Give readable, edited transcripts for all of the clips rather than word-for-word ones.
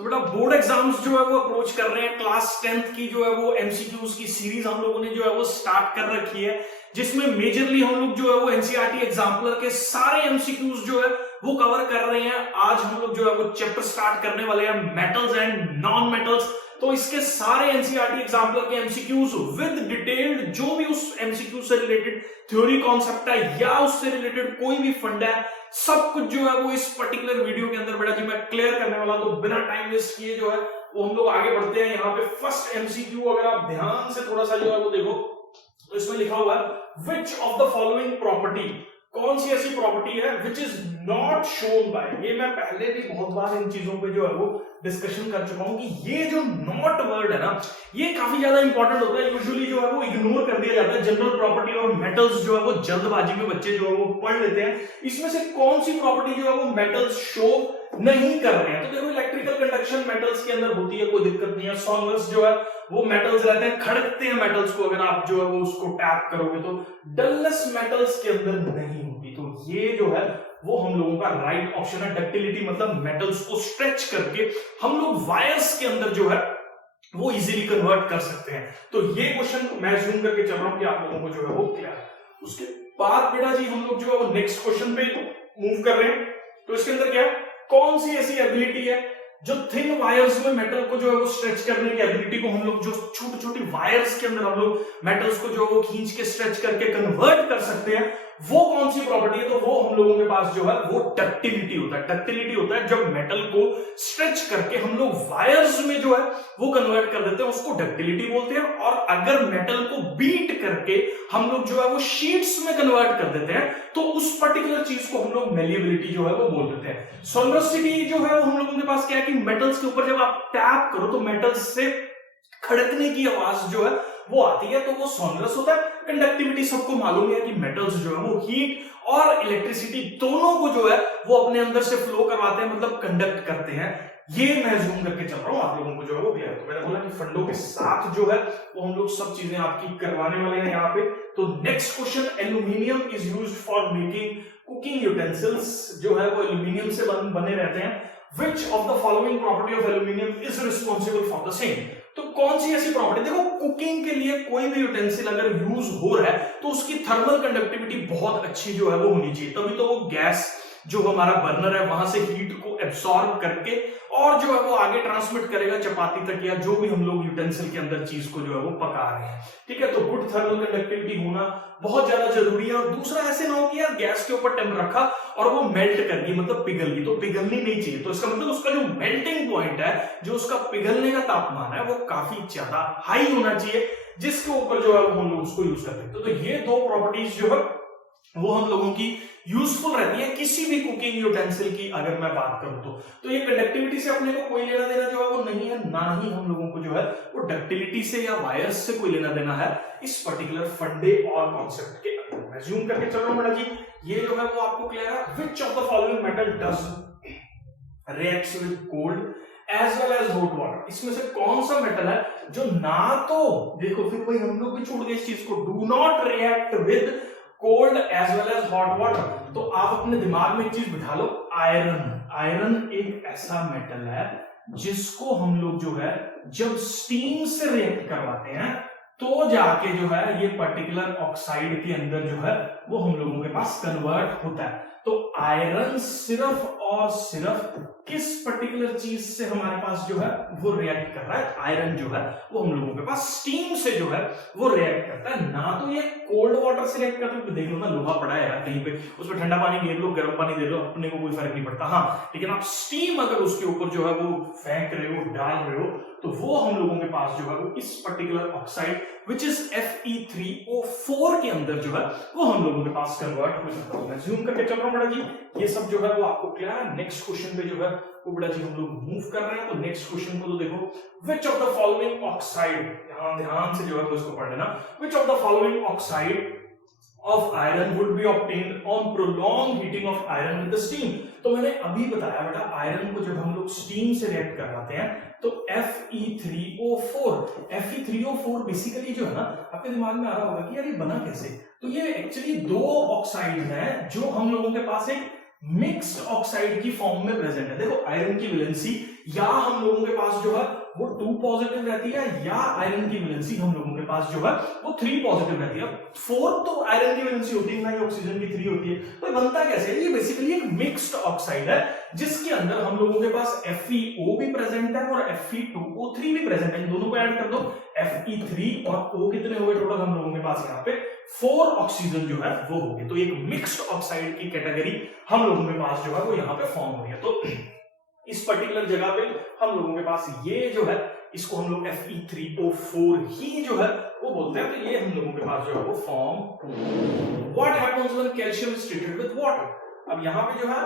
तो बेटा board exams जो है वो अप्रोच कर रहे हैं। क्लास 10th की जो है वो एमसीक्यूज की सीरीज हम लोगों ने जो है वो स्टार्ट कर रखी है, जिसमें मेजरली हम लोग जो है वो एनसीईआरटी एग्जाम्पलर के सारे एमसीक्यूज जो है वो कवर कर रहे हैं। आज हम लोग जो है वो चैप्टर स्टार्ट करने वाले हैं मेटल्स एंड नॉन मेटल्स। तो इसके सारे एनसीईआरटी एग्जाम्पलर के एमसीक्यूज विद डिटेल्ड, जो भी उस एमसीक्यू से रिलेटेड थ्योरी कॉन्सेप्ट है या उससे रिलेटेड कोई भी फंडा है, सब कुछ जो है वो इस पर्टिकुलर वीडियो के अंदर बेटा जी मैं क्लियर करने वाला हूं। तो बिना टाइम वेस्ट किए जो है वो हम लोग आगे बढ़ते हैं। यहाँ पे फर्स्ट एमसीक्यू अगर आप ध्यान से थोड़ा सा जो है वो देखो तो इसमें लिखा हुआ है which of the following property, कौन सी ऐसी प्रॉपर्टी है which is not shown by. ये मैं पहले भी बहुत बार इन चीजों पे जो है वो डिस्कशन कर चुका हूं कि ये जो नॉट वर्ड है ना, ये काफी ज्यादा इंपॉर्टेंट होता है। यूजुअली जो है वो इग्नोर कर दिया जाता है। जनरल प्रॉपर्टी और मेटल्स जो है वो जल्दबाजी में बच्चे जो है वो पढ़ लेते हैं। इसमें से कौन सी प्रॉपर्टी जो है वो मेटल्स शो नहीं कर रहे हैं। तो देखो इलेक्ट्रिकल कंडक्शन मेटल्स के अंदर होती है, कोई दिक्कत नहीं है। सोनर्स जो है वो मेटल्स रहते हैं, खड़कते हैं मेटल्स को, अगर आप जो है वो उसको टैप करोगे तो डलनेस मेटल्स के अंदर नहीं होती। तो ये जो है वो हम लोगों का राइट ऑप्शन है। डक्टिलिटी मतलब मेटल्स को स्ट्रेच करके हम लोग वायर्स के अंदर जो है वो इजीली कन्वर्ट कर सकते हैं। तो ये क्वेश्चन मैं जूम करके चल रहा हूं कि आप लोगों को जो है वो क्लियर है। उसके बाद बेटा जी हम लोग जो है वो नेक्स्ट क्वेश्चन पे मूव कर रहे हैं। तो इसके अंदर क्या है, कौन सी ऐसी एबिलिटी है जो थिन वायर्स में मेटल को जो है वो स्ट्रेच करने की एबिलिटी को हम लोग जो छोटी छोटी वायर्स के अंदर हम लोग मेटल्स को जो है वो खींच के स्ट्रेच करके कन्वर्ट कर सकते हैं, वो कौन सी प्रॉपर्टी है। तो वो हम लोगों के पास जो है वो डक्टिलिटी होता है। डक्टिलिटी होता है जब मेटल को स्ट्रेच करके हम लोग वायर्स में जो है वो कन्वर्ट कर देते हैं, उसको डक्टिलिटी बोलते हैं। और अगर मेटल को बीट करके हम लोग जो है वो शीट्स में कन्वर्ट कर देते हैं तो उस पर्टिकुलर चीज को हम लोग मेलिएबिलिटी जो है वो बोल देते हैं। सोनरसिटी जो है वो हम लोगों के पास क्या है कि मेटल्स के ऊपर जब आप टैप करो तो मेटल्स से खड़कने की आवाज जो है वो आती है, तो वो सोनरस होता है। कंडक्टिविटी सबको मालूम है कि मेटल्स जो है वो हीट और इलेक्ट्रिसिटी दोनों को जो है वो अपने अंदर से फ्लो करवाते हैं, मतलब कंडक्ट करते हैं। ये मैं जूम करके चल रहा हूं, आप लोगों को जो है वो क्लियर। तो मैंने बोला कि फंडों के साथ जो है वो हम लोग सब चीजें आपकी करवाने वाले हैं यहाँ पे। तो next question, aluminium is used for making cooking utensils, जो है वो एल्यूमिनियम से बने रहते हैं। Which of the following property of aluminium is responsible for the same? तो कौन सी ऐसी प्रॉपर्टी, देखो कुकिंग के लिए कोई भी यूटेंसिल अगर यूज हो रहा है तो उसकी थर्मल कंडक्टिविटी बहुत अच्छी जो है वो होनी चाहिए, तभी तो वो गैस जो हमारा बर्नर है वहां से हीट को एब्सॉर्ब करके और जो है वो आगे ट्रांसमिट करेगा चपाती तक या जो भी हम लोग यूटेंसिल के अंदर चीज को जो है वो पका रहे हैं। ठीक है, तो गुड थर्मल कंडक्टिविटी होना बहुत ज्यादा जरूरी है। और दूसरा ऐसे ना हो कि यार गैस के ऊपर टेम्प रखा और वो मेल्ट कर गई, मतलब पिघल गई, तो पिघलनी नहीं चाहिए। तो इसका मतलब उसका जो मेल्टिंग पॉइंट है, जो उसका पिघलने का तापमान है, वो काफी ज्यादा हाई होना चाहिए, जिसके ऊपर जो है वो हम लोग उसको यूज करते हैं। तो ये दो प्रॉपर्टीज जो है वो हम लोगों की यूजफुल रहती है किसी भी कुकिंग यूटेंसिल की अगर मैं बात करूं तो ये कंडक्टिविटी से अपने को कोई लेना देना जो है वो नहीं है, ना ही हम लोगों को जो है वो डक्टिलिटी से या वायर्स से कोई लेना देना है इस पर्टिकुलर फंडे और कॉन्सेप्ट के अंदर। मैं जूम करके चल रहा हूं बेटा जी, ये जो है वो आपको क्लियर है। Which of the following metal does reacts with cold as well as hot water, इसमें से कौन सा मेटल है जो ना तो, देखो फिर वही हम लोग भी छोड़ गए इस चीज को, do not react with cold as well as hot water. तो आप अपने दिमाग में एक चीज बिठा लो, आयरन। आयरन एक ऐसा मेटल है जिसको हम लोग जो है जब स्टीम से रिएक्ट करवाते हैं तो जाके जो है ये पर्टिकुलर ऑक्साइड के अंदर जो है वो हम लोगों के पास कन्वर्ट होता है। तो आयरन सिर्फ और सिर्फ किस पर्टिकुलर चीज से हमारे पास जो है वो रिएक्ट कर रहा है, आयरन जो है वो हम लोगों के पास स्टीम से जो है वो रिएक्ट करता है, ना तो ये कोल्ड वाटर से रिएक्ट करता है। देख लो ना, लोहा पड़ा है यार कहीं पे, उसमें ठंडा पानी दे लो, गर्म पानी दे लो, अपने को कोई फर्क नहीं पड़ता। हाँ, लेकिन आप स्टीम अगर उसके ऊपर जो है वो फेंक रहे हो, डाल रहे हो, तो वो हम लोगों के पास जो है वो इस particular oxide which is Fe3O4 के अंदर जो है वो हम लोगों के पास कन्वर्ट हो सकता है। मैं जूम करके चल रहा हूं बेटा जी, ये सब जो है वो आपको क्लियर है। नेक्स्ट क्वेश्चन पे जो है वो बेटा जी हम लोग मूव कर रहे हैं। तो नेक्स्ट क्वेश्चन को तो देखो, विच ऑफ द फॉलोइंग ऑक्साइड, ध्यान से जो है वो इसको पढ़ लेना, विच of the following oxide of iron would be obtained on prolonged heating of iron with the steam। तो मैंने अभी बताया बेटा, आयरन को जब हम लोग स्टीम से रिएक्ट करवाते हैं तो Fe3O4 बेसिकली जो है ना, आपके दिमाग में आ रहा होगा कि यार ये बना कैसे। तो ये एक्चुअली दो ऑक्साइड हैं जो हम लोगों के पास एक मिक्स्ड ऑक्साइड की फॉर्म में प्रेजेंट है। देखो आयरन की वैलेंसी या हम लोगों के पास जो है वो 2 पॉजिटिव रहती है, या आयरन की वैलेंसी हम लोगों के पास जो है वो 3 पॉजिटिव रहती है। 4 तो आयरन की वैलेंसी होती है, ना ही ऑक्सीजन की 3 होती है। तो ये बनता कैसे है? ये बेसिकली एक मिक्स्ड ऑक्साइड है जिसके अंदर हम लोगों के पास FeO भी प्रेजेंट है और Fe2O3 भी प्रेजेंट है। इन दोनों को ऐड कर दो, Fe3 और O कितने हो गए टोटल हम लोगों के पास यहाँ पे 4 ऑक्सीजन जो है वो हो गए। तो एक मिक्स्ड ऑक्साइड की कैटेगरी हम लोगों के पास जो है वो यहाँ पे फॉर्म हो रही है। तो इस पर्टिकुलर जगह पे हम लोगों के पास ये जो है इसको हम लोग Fe3O4 ही जो है वो बोलते हैं। तो ये हम लोगों के पास जो है वो form. What happens when calcium is treated with water? अब यहाँ पे जो है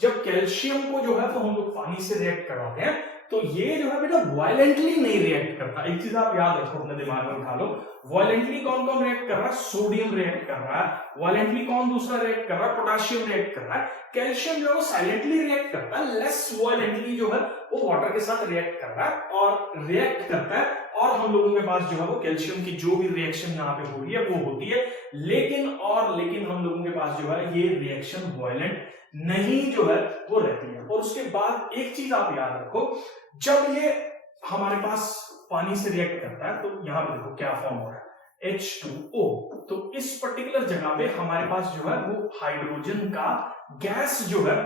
जब कैल्शियम को जो है तो हम लोग पानी से रिएक्ट करवाते हैं तो ये जो है बेटा वायलेंटली नहीं रिएक्ट करता। एक चीज आप याद रखो, अपने दिमाग में उठा लो, वायलेंटली कौन कौन रिएक्ट कर रहा है? सोडियम रिएक्ट कर रहा है। वायलेंटली कौन दूसरा रिएक्ट कर रहा है? पोटेशियम रिएक्ट कर रहा है। कैल्शियम जो है साइलेंटली रिएक्ट करता है, लेस वायलेंटली जो है वो वाटर के साथ रिएक्ट कर रहा है और रिएक्ट करता है। और हम लोगों के पास जो है वो कैल्शियम की जो भी रिएक्शन यहाँ पे हो रही है वो होती है, लेकिन हम लोगों के पास जो है ये रिएक्शन वायलेंट नहीं जो है वो रहती है। और उसके बाद एक चीज आप याद रखो, जब ये हमारे पास पानी से रिएक्ट करता है तो यहां पे देखो क्या फॉर्म हो रहा है, H2O। तो इस पर्टिकुलर जगह पे हमारे पास जो है वो हाइड्रोजन का गैस जो है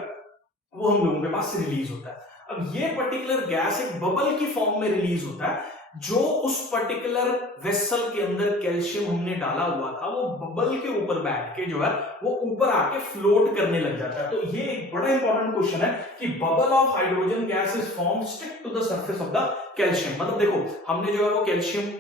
वो हम लोगों के पास रिलीज होता है। अब ये पर्टिकुलर गैस एक बबल की फॉर्म में रिलीज होता है, जो उस पर्टिकुलर वेसल के अंदर कैल्शियम हमने डाला हुआ था वो बबल के ऊपर बैठ के जो है वो ऊपर आके फ्लोट करने लग जाता है। तो ये एक बड़ा इंपॉर्टेंट क्वेश्चन है कि bubble of hydrogen gas is form stick to the surface of the calcium. मतलब देखो हमने जो है वो कैल्शियम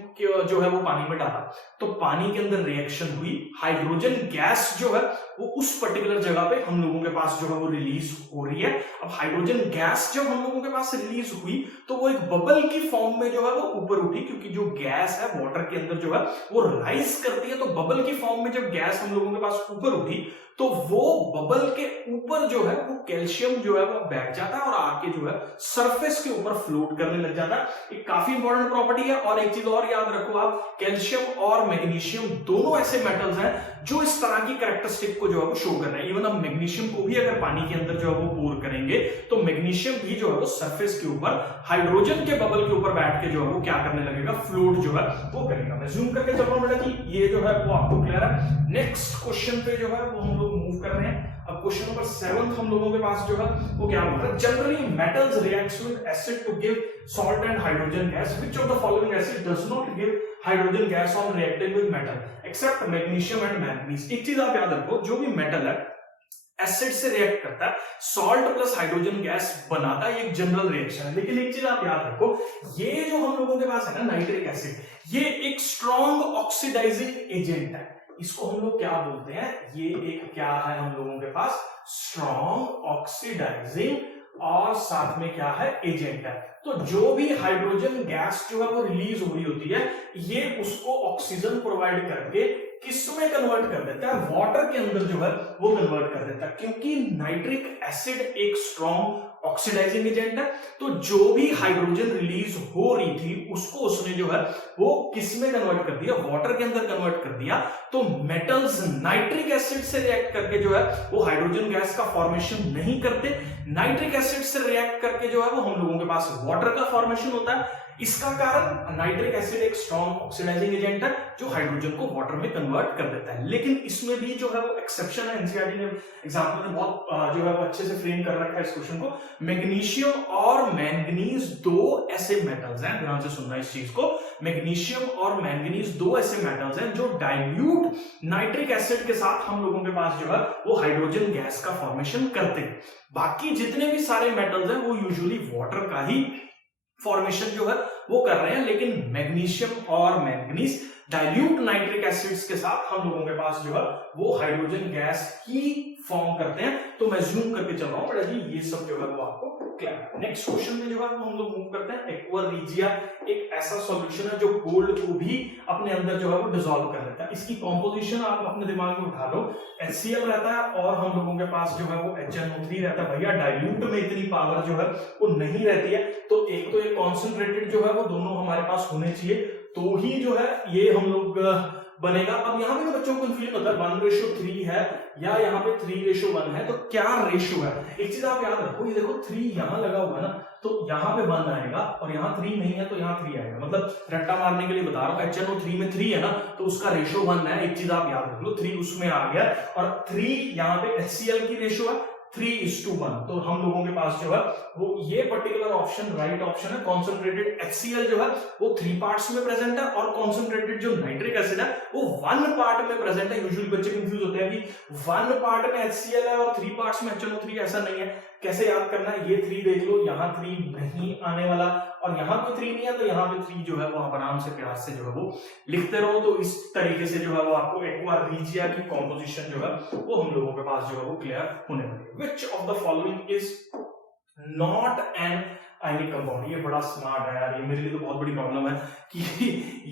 जो है वो पानी में डाला तो पानी के अंदर रिएक्शन हुई, हाइड्रोजन गैस जो है वो उस पर्टिकुलर जगह पे हम लोगों के पास जो है वो रिलीज हो रही है। अब हाइड्रोजन गैस जब हम लोगों के पास रिलीज हुई तो वो एक बबल की फॉर्म में जो है वो ऊपर उठी, क्योंकि जो गैस है वाटर के अंदर जो है वो राइज करती है। तो बबल की फॉर्म में जब गैस हम लोगों के पास ऊपर उठी तो वो बबल के ऊपर जो है वो कैल्शियम जो है वो बैठ जाता है और आके जो है सरफेस के ऊपर फ्लोट करने लग जाता है। एक काफी इंपॉर्टेंट प्रॉपर्टी है। और एक चीज और याद रखो आप, कैल्शियम और मैग्नीशियम दोनों ऐसे मेटल्स हैं जो इस तरह की कैरेक्टरिस्टिक को जो है वो शो कर रहे हैं। इवन हम मैग्नीशियम को भी अगर पानी के अंदर जो है वो पोर करेंगे तो मैग्नीशियम भी जो है वो सरफेस के ऊपर हाइड्रोजन के बबल के ऊपर बैठ के जो है वो क्या करने लगेगा, फ्लोट जो है वो करेगा। मैं जूम करके चल रहा हूं बेटा कि ये जो है वो आपको क्लियर है। नेक्स्ट क्वेश्चन पे जो है वो हम लोग मूव कर रहे हैं। अब क्वेश्चन नंबर 7 हम लोगों के पास जो है वो क्या बोल रहा है, generally metals reacts with acid to give salt and hydrogen gas, which of the following acid does not give hydrogen gas on reacting with metal except magnesium and manganese. एक चीज आप याद रखो, जो भी मेटल है एसिड से react करता है, सॉल्ट प्लस हाइड्रोजन गैस बनाता है, एक जनरल रिएक्शन है। लेकिन एक चीज आप याद रखो, ये जो हम लोगों के पास है ना नाइट्रिक एसिड, ये एक स्ट्रॉन्ग ऑक्सीडाइजिंग एजेंट है। इसको हम लोग क्या बोलते हैं, ये एक क्या है हम लोगों के पास, स्ट्रॉन्ग ऑक्सीडाइजिंग और साथ में क्या है, एजेंट है। तो जो भी हाइड्रोजन गैस जो है वो रिलीज हो रही होती है, ये उसको ऑक्सीजन प्रोवाइड करके किस में कन्वर्ट कर देता है, वाटर के अंदर जो है वो कन्वर्ट कर देता है। क्योंकि नाइट्रिक एसिड एक स्ट्रॉन्ग ऑक्सीडाइजिंग एजेंट है, तो जो भी हाइड्रोजन रिलीज हो रही थी उसको उसने जो है वो किस में कन्वर्ट कर दिया, वाटर के अंदर कन्वर्ट कर दिया। तो मेटल्स नाइट्रिक एसिड से रिएक्ट करके जो है वो हाइड्रोजन गैस का फॉर्मेशन नहीं करते, नाइट्रिक एसिड से रिएक्ट करके जो है वो हम लोगों के पास वाटर का फॉर्मेशन होता है। इसका कारण नाइट्रिक एसिड एक स्ट्रॉन्ग ऑक्सीडाइजिंग एजेंट है जो हाइड्रोजन को वाटर में कन्वर्ट कर देता है। लेकिन इसमें भी जो है वो एक्सेप्शन है, एनसीईआरटी ने एग्जांपल में बहुत जो है वो अच्छे से फ्रेम कर रखा है इस क्वेश्चन को। मैग्नीशियम और मैंगनीज दो ऐसे मेटल्स हैं, ध्यान से सुनना इस चीज को, मैग्नीशियम और मैंगनीज दो ऐसे मेटल्स हैं जो डाइल्यूट नाइट्रिक एसिड के साथ हम लोगों के पास जो है वो हाइड्रोजन गैस का फॉर्मेशन करते हैं। बाकी जितने भी सारे मेटल्स हैं वो यूजुअली वाटर का ही फॉर्मेशन जो है वो कर रहे हैं, लेकिन मैग्नीशियम और मैंगनीज डाइल्यूट नाइट्रिक एसिड्स के साथ हम लोगों के पास जो है वो हाइड्रोजन गैस ही फॉर्म करते हैं। तो मैं जूम करके चल रहा हूं बेटा जी, ये सब जो है वो आपको क्लियर है। नेक्स्ट क्वेश्चन में जो है वो हम लोग मूव करते हैं। एक्वा रिजिया एक ऐसा सॉल्यूशन है जो गोल्ड को भी अपने अंदर जो है वो डिसॉल्व कर देता है। इसकी कॉम्पोजिशन आप अपने दिमाग में उठा लो, HCl रहता है और हम लोगों के पास जो है वो HNO3 रहता है। भैया डाइल्यूट में इतनी पावर जो है वो नहीं रहती है, तो एक तो ये कॉन्सेंट्रेटेड जो है वो दोनों हमारे पास होने चाहिए, तो ही जो है ये हम लोग बनेगा। अब यहाँ पे बच्चों को कंफ्यूजन होता है 1:3 है या यहाँ पे 3:1 है, तो क्या रेशियो है। एक चीज आप याद रखो, ये देखो 3 यहाँ लगा हुआ है ना, तो यहाँ पे 1 आएगा और यहाँ 3 नहीं है तो यहाँ 3 आएगा। मतलब रट्टा मारने के लिए बता रहा हूँ, HNO3 में 3 है ना, तो उसका रेशियो 1 है। एक चीज आप याद रख लो, 3 उसमें आ गया और 3 यहाँ पे HCl की रेशियो है 3:1। तो हम लोगों के पास जो है वो ये पर्टिकुलर ऑप्शन राइट ऑप्शन है। कॉन्सेंट्रेटेड HCl जो है वो 3 पार्ट्स में प्रेजेंट है और कॉन्सेंट्रेटेड जो नाइट्रिक एसिड है वो 1 पार्ट में प्रेजेंट है। यूजुअली बच्चे कंफ्यूज होते हैं कि 1 पार्ट में HCl है और 3 पार्ट्स में HNO3, ऐसा नहीं है। कैसे याद करना है, ये 3 देख लो, यहाँ 3 नहीं आने वाला और यहाँ पे 3 नहीं है, तो यहाँ पे 3 जो है वो आप आराम से प्यार से जो है वो लिखते रहो। तो इस तरीके से जो है वो आपको एक्वारिजिया की कॉम्पोजिशन जो है वो हम लोगों के पास जो है वो क्लियर होने वाली है। Which of the following is not an ionic compound. ये बड़ा स्मार्ट है यार, ये मेरे लिए तो बहुत बड़ी प्रॉब्लम है कि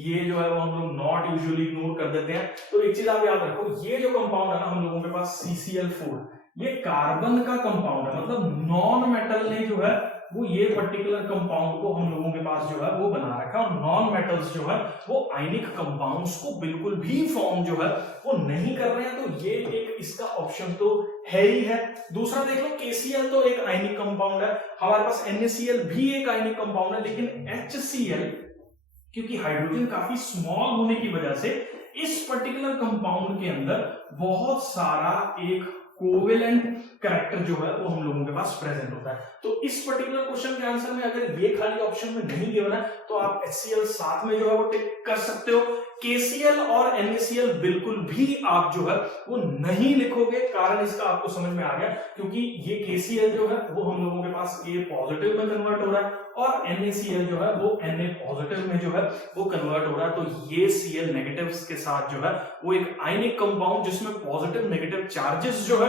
ये जो है वो हम लोग नॉट यूजुअली इग्नोर कर देते हैं। तो एक चीज आप याद रखो, ये जो कंपाउंड है ना हम लोगों के पास CCl4, ये कार्बन का कंपाउंड है। मतलब नॉन मेटल ने जो है वो ये पर्टिकुलर कंपाउंड को हम लोगों के पास जो है वो बना रखा है और नॉन मेटल्स जो है वो आयनिक कंपाउंड्स को बिल्कुल भी फॉर्म जो है वो नहीं कर रहे हैं। तो ये एक इसका ऑप्शन तो है ही है। दूसरा देख लो, KCl तो एक आयनिक कंपाउंड है, हमारे पास NaCl भी एक आयनिक कंपाउंड है, लेकिन HCl क्योंकि हाइड्रोजन काफी स्मॉल होने की वजह से इस पर्टिकुलर कंपाउंड के अंदर बहुत सारा एक कोवेलेंट कैरेक्टर जो है वो हम लोगों के पास प्रेजेंट होता है। तो इस पर्टिकुलर क्वेश्चन के आंसर में अगर ये खाली ऑप्शन में नहीं गिवन है तो आप HCl साथ में जो है वो टिक कर सकते हो। KCl और NaCl बिल्कुल भी आप जो है वो नहीं लिखोगे, कारण इसका आपको समझ में आ गया, क्योंकि ये KCl जो है वो हम लोगों के पास K पॉजिटिव में कन्वर्ट हो रहा है और NaCl जो है वो Na पॉजिटिव में जो है वो कन्वर्ट हो रहा है। तो ये Cl नेगेटिव्स के साथ जो है वो एक आयनिक कंपाउंड जिसमें पॉजिटिव नेगेटिव चार्जेस जो है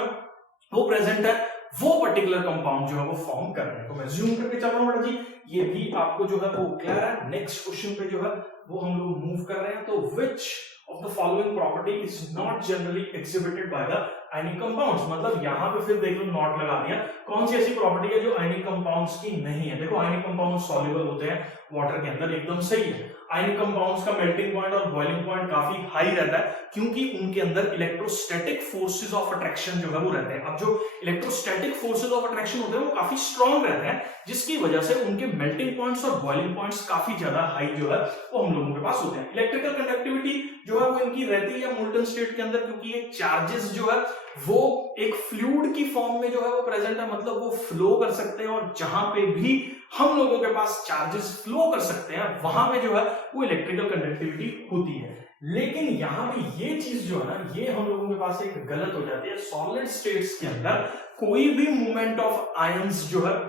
वो प्रेजेंट है, वो पर्टिकुलर कंपाउंड जो है वो फॉर्म कर रहे हैं। तो मैं ज्यूम करके चल रहा हूं बेटा जी, ये भी आपको जो है वो क्लियर है। नेक्स्ट क्वेश्चन पे जो है वो हम लोग मूव कर रहे हैं। तो विच of the following property is not generally exhibited by the ionic compounds. मतलब यहां पे फिर देख लो नॉट लगा दिया, कौन सी ऐसी प्रॉपर्टी है जो आयनिक कंपाउंड्स की नहीं है। देखो आयनिक कंपाउंड्स सॉल्युबल होते हैं वाटर के अंदर, एकदम सही है। आयनिक कंपाउंड्स का मेल्टिंग पॉइंट और बॉइलिंग पॉइंट काफी हाई रहता है क्योंकि उनके अंदर इलेक्ट्रोस्टैटिक फोर्सेस ऑफ अट्रैक्शन जो है वो रहते हैं। अब जो इलेक्ट्रोस्टैटिक फोर्सेस ऑफ अट्रैक्शन होते हैं वो काफी स्ट्रॉन्ग रहते हैं, जिसकी वजह से उनके मेल्टिंग पॉइंट्स और बॉइलिंग पॉइंट्स काफी ज्यादा हाई जो है वो हम लोगों के पास होते हैं। इलेक्ट्रिकल कंडक्टिविटी जो है वो इनकी रहती है मोल्टन स्टेट के अंदर, क्योंकि ये चार्जेस जो है वो एक फ्लूइड की फॉर्म में जो है वो प्रेजेंट है, मतलब वो फ्लो कर सकते हैं और जहां पे भी हम लोगों के पास चार्जेस फ्लो कर सकते हैं वहां पे जो है वो इलेक्ट्रिकल कंडक्टिविटी होती है। लेकिन यहां पे ये चीज जो है ना ये हम लोगों के पास एक गलत हो जाती है। सॉलिड स्टेट्स के अंदर कोई भी मूवमेंट ऑफ आयंस जो है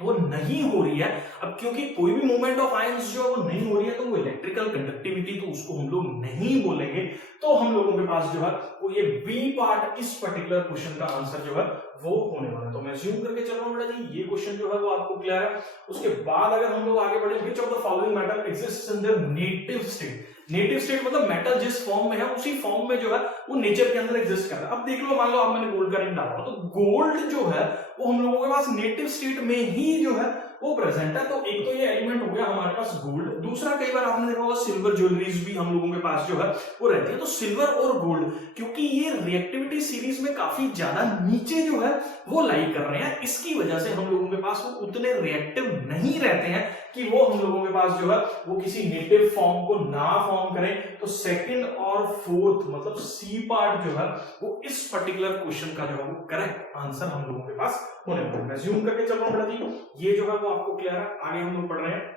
वो नहीं हो रही है। अब क्योंकि कोई भी मूवमेंट ऑफ आयंस जो है वो नहीं हो रही है तो वो इलेक्ट्रिकल कंडक्टिविटी तो उसको हम लोग नहीं बोलेंगे। तो हम लोगों के पास जो है वो ये बी पार्ट इस पर्टिकुलर क्वेश्चन का आंसर जो है वो होने वाला है। तो मैं ज्यूम करके चल रहा हूं बेटा जी, ये क्वेश्चन जो है वो आपको क्लियर है। उसके बाद अगर हम लोग आगे बढ़े, विच of the following metal exists in their native state. Native state मतलब मेटल जिस फॉर्म में है उसी फॉर्म में जो है वो नेचर के अंदर एग्जिस्ट कर रहा है। अब देख लो, मान लो अब मैंने गोल्ड का रिंग डाला तो गोल्ड जो है वो हम लोगों के पास नेटिव स्टेट में ही जो है वो प्रेजेंट है। तो एक तो ये एलिमेंट हो गया हमारे पास गोल्ड। दूसरा, कई बार आपने देखा होगा सिल्वर ज्वेलरीज भी हम लोगों के पास जो है वो रहती है। तो सिल्वर और गोल्ड क्योंकि ये रिएक्टिविटी सीरीज में काफी ज्यादा नीचे जो है वो लाई कर रहे हैं, इसकी वजह से हम लोगों के पास वो उतने रिएक्टिव नहीं रहते हैं कि वो हम लोगों के पास जो है वो किसी नेटिव फॉर्म को ना फॉर्म करें। तो सेकंड और फोर्थ मतलब सी पार्ट जो है वो इस पर्टिकुलर क्वेश्चन का जो है वो करेक्ट आंसर हम लोगों के पास होने वाला है। मैं ज़ूम करके चल रहा हूं, ये जो है वो आपको क्लियर है। आगे हम लोग पढ़ रहे हैं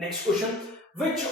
next question, which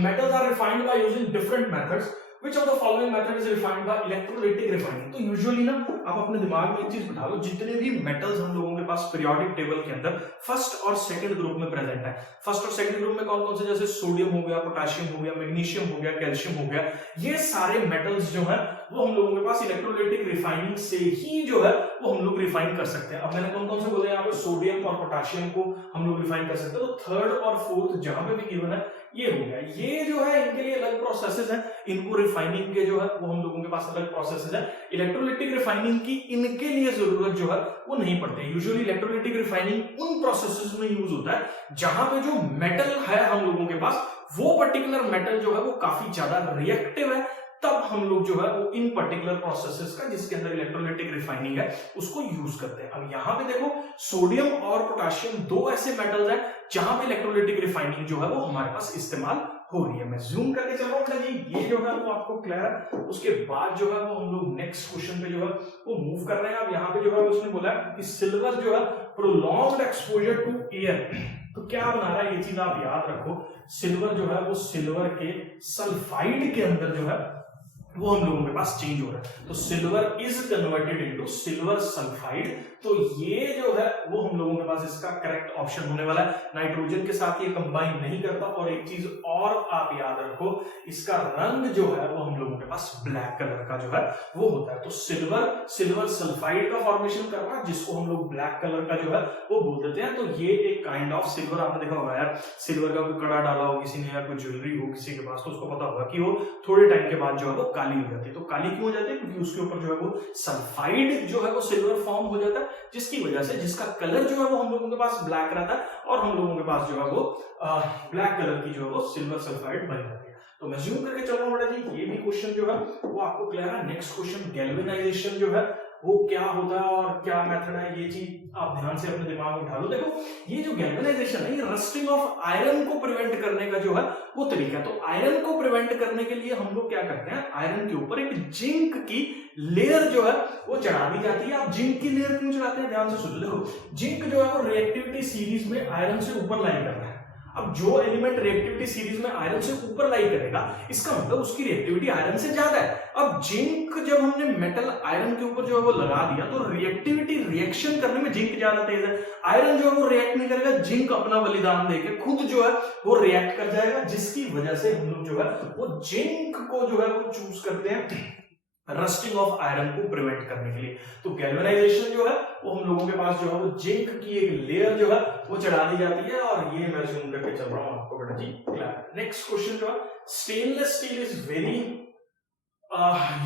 metals are refined by using different methods, which of the following method is refined by electrolytic refining। तो यूजुअली ना आप अपने दिमाग में एक चीज बिठा लो, जितने भी मेटल्स हम लोगों के पास पीरियोडिक टेबल के अंदर फर्स्ट और सेकंड ग्रुप में प्रेजेंट है। फर्स्ट और सेकंड ग्रुप में कौन कौन से, जैसे सोडियम हो गया, पोटेशियम हो गया, मैग्नीशियम हो गया, कैल्शियम हो गया, ये सारे मेटल्स जो है वो हम लोगों के पास इलेक्ट्रोलाइटिक रिफाइनिंग से ही जो है वो हम लोग रिफाइन कर सकते हैं। अब मैंने कौन कौन से बोले यहाँ पे, सोडियम और पोटेशियम को हम लोग रिफाइन कर सकते हैं। तो थर्ड और फोर्थ जहां पे भी गिवन है ये हो गया। ये जो है इनके लिए अलग प्रोसेसेस हैं, इनको रिफाइनिंग के जो है वो हम लोगों के पास अलग प्रोसेसेस है। इलेक्ट्रोलाइटिक रिफाइनिंग की इनके लिए जरूरत जो है वो नहीं पड़ती। यूजुअली इलेक्ट्रोलाइटिक रिफाइनिंग उन प्रोसेसेस में यूज होता है जहां पे जो मेटल है हम लोगों के पास वो पर्टिकुलर मेटल जो है वो काफी ज्यादा रिएक्टिव है, तब हम लोग जो है वो इन पर्टिकुलर प्रोसेसेस का जिसके अंदर इलेक्ट्रोलाइटिक रिफाइनिंग है उसको यूज करते हैं। अब यहाँ पे देखो सोडियम और पोटेशियम दो ऐसे मेटल्स हैं जहां पे इलेक्ट्रोलाइटिक रिफाइनिंग जो है वो हमारे पास इस्तेमाल हो रही है। मैं जूम करके चल रहा हूँ जी, ये जो है वो आपको क्लियर है। उसके बाद जो है वो हम लोग नेक्स्ट क्वेश्चन पे जो है वो मूव कर रहे हैं। अब यहाँ पे जो है उसने बोला कि सिल्वर जो है प्रोलॉन्ग्ड एक्सपोजर टू एयर, तो क्या बना रहा है ये चीज आप याद रखो। सिल्वर जो है वो सिल्वर के सल्फाइड के अंदर जो है वो हम लोगों के पास चेंज हो रहा है, तो silver is converted into silver sulphide. तो ये जो है वो हम लोगों के पास इसका करेक्ट ऑप्शन होने वाला है। नाइट्रोजन के साथ ये कंबाइन नहीं करता। और एक चीज और आप याद रखो, इसका रंग जो है वो हम लोगों के पास ब्लैक कलर का जो है वो होता है। तो सिल्वर सल्फाइड का फॉर्मेशन कर रहा है जिसको हम लोग ब्लैक कलर का जो है वो बोल देते हैं। तो ये एक काइंड ऑफ सिल्वर, आपने देखा होगा यार, सिल्वर का कोई कड़ा डाला हो किसी ने या कोई ज्वेलरी हो किसी के पास, तो उसको पता होगा कि वो थोड़े टाइम के बाद जो है वो काली हो जाती है। तो काली क्यों हो जाती है? क्योंकि उसके ऊपर जो है वो सल्फाइड जो है वो सिल्वर फॉर्म हो जाता है, जिसकी वजह से जिसका कलर जो है वो हम लोगों के पास ब्लैक रहता है और हम लोगों के पास जो है वो ब्लैक कलर की जो है वो सिल्वर सल्फाइड बन जाती है। तो मैं जूम करके चल रहा हूँ बेटा जी, ये भी क्वेश्चन जो है वो आपको क्लियर है। नेक्स्ट क्वेश्चन, गैल्वेनाइजेशन जो है वो क्या होता है और क्या मेथड है, ये चीज आप ध्यान से अपने दिमाग में उठा लो। देखो ये जो गैल्वेनाइजेशन है ये रस्टिंग ऑफ आयरन को प्रिवेंट करने का जो है वो तरीका है। तो आयरन को प्रिवेंट करने के लिए हम लोग क्या करते हैं, आयरन के ऊपर एक जिंक की लेयर जो है वो चढ़ा दी जाती है। आप जिंक की लेयर क्यों चढ़ाते हैं, ध्यान से सुन लो। जिंक जो है वो रिएक्टिविटी सीरीज में आयरन से ऊपर लाई कर रहा है। अब जो एलिमेंट रिएक्टिविटी सीरीज में आयरन से ऊपर लाई करेगा, इसका मतलब उसकी रिएक्टिविटी आयरन से ज्यादा है। अब जिंक जब हमने मेटल आयरन के ऊपर जो है वो लगा दिया, तो रिएक्टिविटी रिएक्शन करने में जिंक ज्यादा तेज है। आयरन जो है वो रिएक्ट नहीं करेगा, जिंक अपना बलिदान देके खुद जो है वो रिएक्ट कर जाएगा, जिसकी वजह से हम लोग जो है वो जिंक को जो है वो चूज करते हैं रस्टिंग ऑफ आयरन को प्रिवेंट करने के लिए। तो गैल्वेनाइजेशन जो है वो हम लोगों के पास जो है वो जिंक की एक लेयर जो है वो चढ़ा दी जाती है। और ये मैं जूम करके चल रहा हूं आपको बेटा जी क्लियर। नेक्स्ट क्वेश्चन जो है, stainless steel is very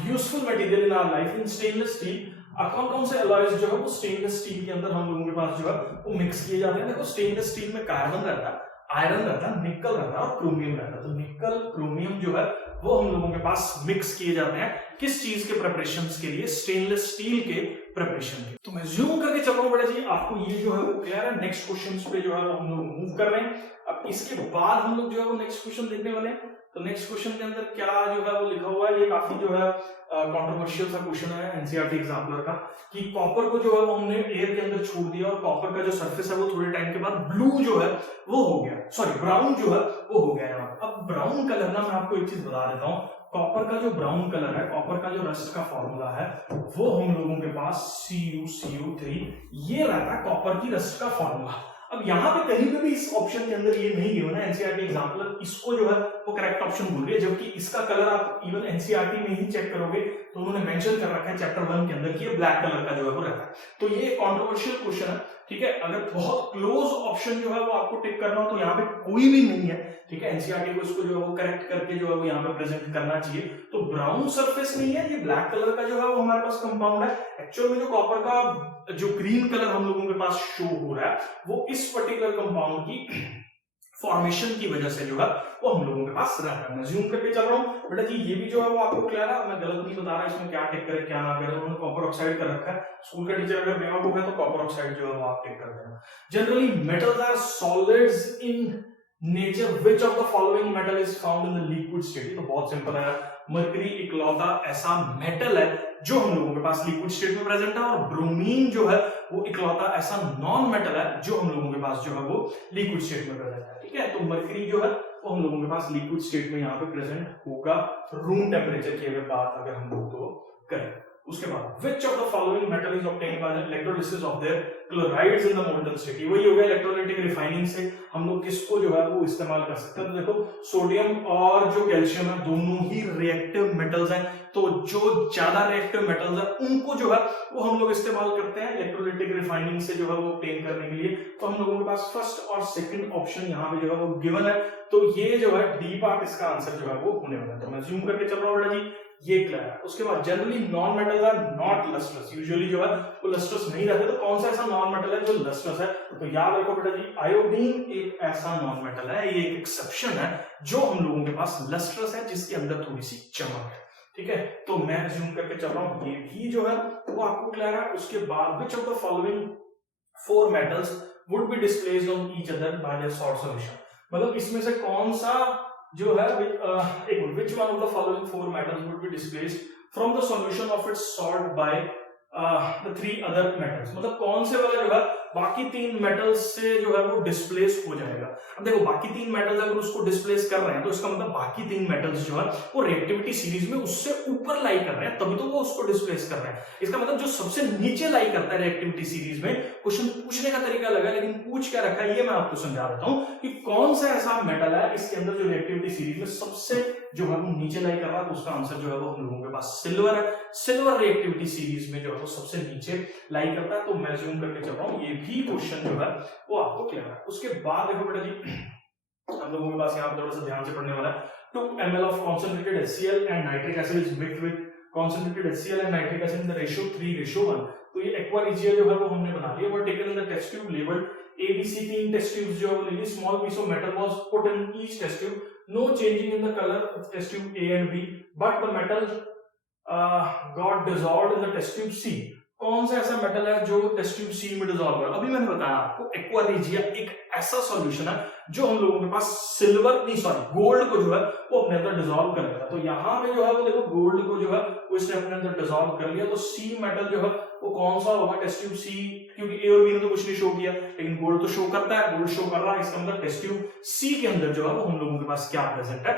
useful material in our life. In stainless steel कौन कौन से अलॉयज जो है वो स्टेनलेस स्टील के अंदर हम लोगों के पास जो है वो मिक्स किए जाते हैं। देखो स्टेनलेस स्टील में कार्बन रहता है, आयरन रहता है, निकल रहता है और क्रोमियम रहता है। तो निकल क्रोमियम जो है वो हम लोगों के पास मिक्स किए जाते हैं किस चीज के प्रिपरेशन के लिए, स्टेनलेस स्टील के प्रिपरेशन के। तो मैं जूम करके चल रहा हूं बेटा जी, आपको ये जो है वो क्लियर है। नेक्स्ट क्वेश्चन पे जो है हम लोग मूव कर रहे हैं। अब इसके बाद हम लोग जो है वो नेक्स्ट क्वेश्चन देखने वाले हैं। तो नेक्स्ट क्वेश्चन के अंदर क्या जो है वो लिखा हुआ है, ये काफी जो है कंट्रोवर्शियल सा क्वेश्चन है एनसीईआरटी एग्जाम्पलर का, कि कॉपर को जो है वो हमने एयर के अंदर छोड़ दिया और कॉपर का जो सरफेस है वो थोड़े टाइम के बाद ब्लू जो है वो हो गया, सॉरी ब्राउन जो है वो हो गया यहाँ। अब ब्राउन कलर ना, मैं आपको एक चीज बता देता हूँ, कॉपर का जो ब्राउन कलर है, कॉपर का जो रस्ट का फॉर्मूला है वो हम लोगों के पास CuCO3 ये रहता है कॉपर की रस्ट का फॉर्मूला। अब यहाँ पे कहीं पे भी इस ऑप्शन के अंदर ये नहीं गिवन है, एनसीईआरटी एग्जाम्पलर इसको जो है वो करेक्ट ऑप्शन बोल रही है, जबकि इसका कलर आप इवन एनसीईआरटी में ही चेक करोगे तो उन्होंने मेंशन कर रखा है चैप्टर 1 के अंदर कि ये ब्लैक कलर का जो है वो रहता है। तो ये कंट्रोवर्शियल क्वेश्चन है, ठीक है। अगर बहुत क्लोज ऑप्शन जो है वो आपको टिक करना हो तो यहाँ पे कोई भी नहीं है, ठीक है। एनसीईआरटी को इसको जो है वो करेक्ट करके जो है वो यहाँ पे प्रेजेंट करना चाहिए। तो ब्राउन सरफेस नहीं है, ये ब्लैक कलर का जो है वो हमारे पास कंपाउंड है। एक्चुअल में जो कॉपर का जो ग्रीन कलर हम लोगों के पास शो हो रहा है वो इस पर्टिकुलर कंपाउंड की फॉर्मेशन की वजह से जो है वो हम लोगों के पास रह रहा है। मैं जूम करके चल रहा हूँ बेटा जी, ये भी जो है वो आपको क्लियर है। मैं गलत नहीं बता रहा इसमें क्या टिक करे क्या ना करे, उन्होंने कॉपर ऑक्साइड कर रखा है। स्कूल का टीचर अगर बेवकूफ है तो कॉपर ऑक्साइड जो है वो आप टिक कर देना। Generally metals are solids in nature, which of the following metal is found in the liquid state. तो बहुत सिंपल है, मरकरी इकलौता ऐसा मेटल है जो हम लोगों के पास लिक्विड स्टेट में प्रेजेंट है, और ब्रोमीन जो है वो इकलौता ऐसा नॉन मेटल है जो हम लोगों के पास जो है वो लिक्विड स्टेट में प्रेजेंट है, ठीक है। तो मरकरी जो है वो हम लोगों के पास लिक्विड स्टेट में यहाँ पे प्रेजेंट होगा रूम टेम्परेचर की अगर बात अगर हम लोग तो करें। उसके बाद विच of the following metal is obtained by the electrolysis of their chlorides in the molten state. वही हो गया इलेक्ट्रोलाइटिक रिफाइनिंग से हम लोग किसको जो है वो इस्तेमाल कर सकते हैं। तो देखो सोडियम और जो कैल्शियम है दोनों ही रिएक्टिव मेटल्स हैं, तो जो ज्यादा रिएक्टिव मेटल्स है उनको जो है वो हम लोग इस्तेमाल करते हैं इलेक्ट्रोलाइटिक रिफाइनिंग से जो है वो ऑब्टेन करने के लिए। तो हम लोगों के पास फर्स्ट और सेकंड ऑप्शन यहाँ पे जो है वो गिवन है, तो ये जो है डी पार्ट इसका आंसर जो है वो होने वाला है। तो मैं जूम करके चल रहा हूँ बेटा जी, ये क्लियर है। उसके बाद generally non metals are not lustrous, usually जो है वो लस्ट्रस नहीं रहते। तो कौन सा ऐसा नॉन मेटल है जो लस्ट्रस है? तो याद रखो बेटा जी, आयोडीन एक ऐसा नॉन मेटल है, ये एक एक्सेप्शन है जो हम लोगों के पास लस्ट्रस है, जिसके अंदर थोड़ी सी चमक है। ठीक है, तो मैं जूम करके चल रहा हूं, ये भी जो है वो आपको क्लियर है। उसके बाद विच of the following 4 metals would be displaced on each other by their salt solution, मतलब इसमें से कौन सा जो है which one of the following 4 metals would be displaced from the solution of its salt by the 3 other metals, मतलब कौन से वाला जो है बाकी 3 मेटल्स से जो है वो डिस्प्लेस हो जाएगा। अब देखो बाकी 3 मेटल्स अगर उसको डिस्प्लेस कर रहे हैं तो इसका मतलब बाकी 3 मेटल्स जो है वो रिएक्टिविटी सीरीज में उससे ऊपर लाई कर रहे हैं, तभी तो वो उसको डिस्प्लेस कर रहे हैं। इसका मतलब जो सबसे नीचे लाई करता है रिएक्टिविटी सीरीज में, क्वेश्चन पूछने का तरीका लगा लेकिन पूछ क्या रखा है ये मैं आपको समझा देता हूं कि कौन सा ऐसा मेटल है इसके अंदर जो रिएक्टिविटी सीरीज में सबसे जो है वो नीचे लाई कर रहा है। तो उसका आंसर जो है वो हम लोगों के पास सिल्वर है। सिल्वर रिएक्टिविटी सीरीज में जो है वो सबसे नीचे लाई करता है। तो मैं जूम करके चल रहा हूं, ये भी क्वेश्चन जो है वो आपको क्लियर है। उसके बाद देखो बेटा जी, हम लोगों के पास यहाँ पर थोड़ा सा ध्यान से पढ़ने वाला है। 2 ml of concentrated HCl and nitric acid is mixed with concentrated HCl and nitric acid in the ratio 3:1। तो ये एक्वा रिजिया जो है वो हमने बना लिया। Were taken in the test tube labeled ABC, 3 test tubes जो है वो ले ली। Small piece of metal was put in each test tube, no changing in the color of test tube A and B, but the metal got dissolved in the test tube C। कौन सा ऐसा metal है जो test tube सी में dissolve हो रहा है? अभी मैंने बताया आपको एक्वा रिजिया एक ऐसा सॉल्यूशन है जो हम लोगों के पास गोल्ड को जो है वो अपने अंदर डिसॉल्व कर लेगा। तो यहाँ पे जो है वो देखो गोल्ड को जो है वो इसने अपने अंदर डिसॉल्व कर लिया। तो सी मेटल जो है वो कौन सा होगा? टेस्ट ट्यूब सी, क्योंकि ए और बी ने तो कुछ नहीं शो किया लेकिन गोल्ड तो शो करता है, गोल्ड शो कर रहा है। इसका मतलब टेस्ट ट्यूब सी के अंदर जो है वो हम लोगों के पास क्या प्रेजेंट है?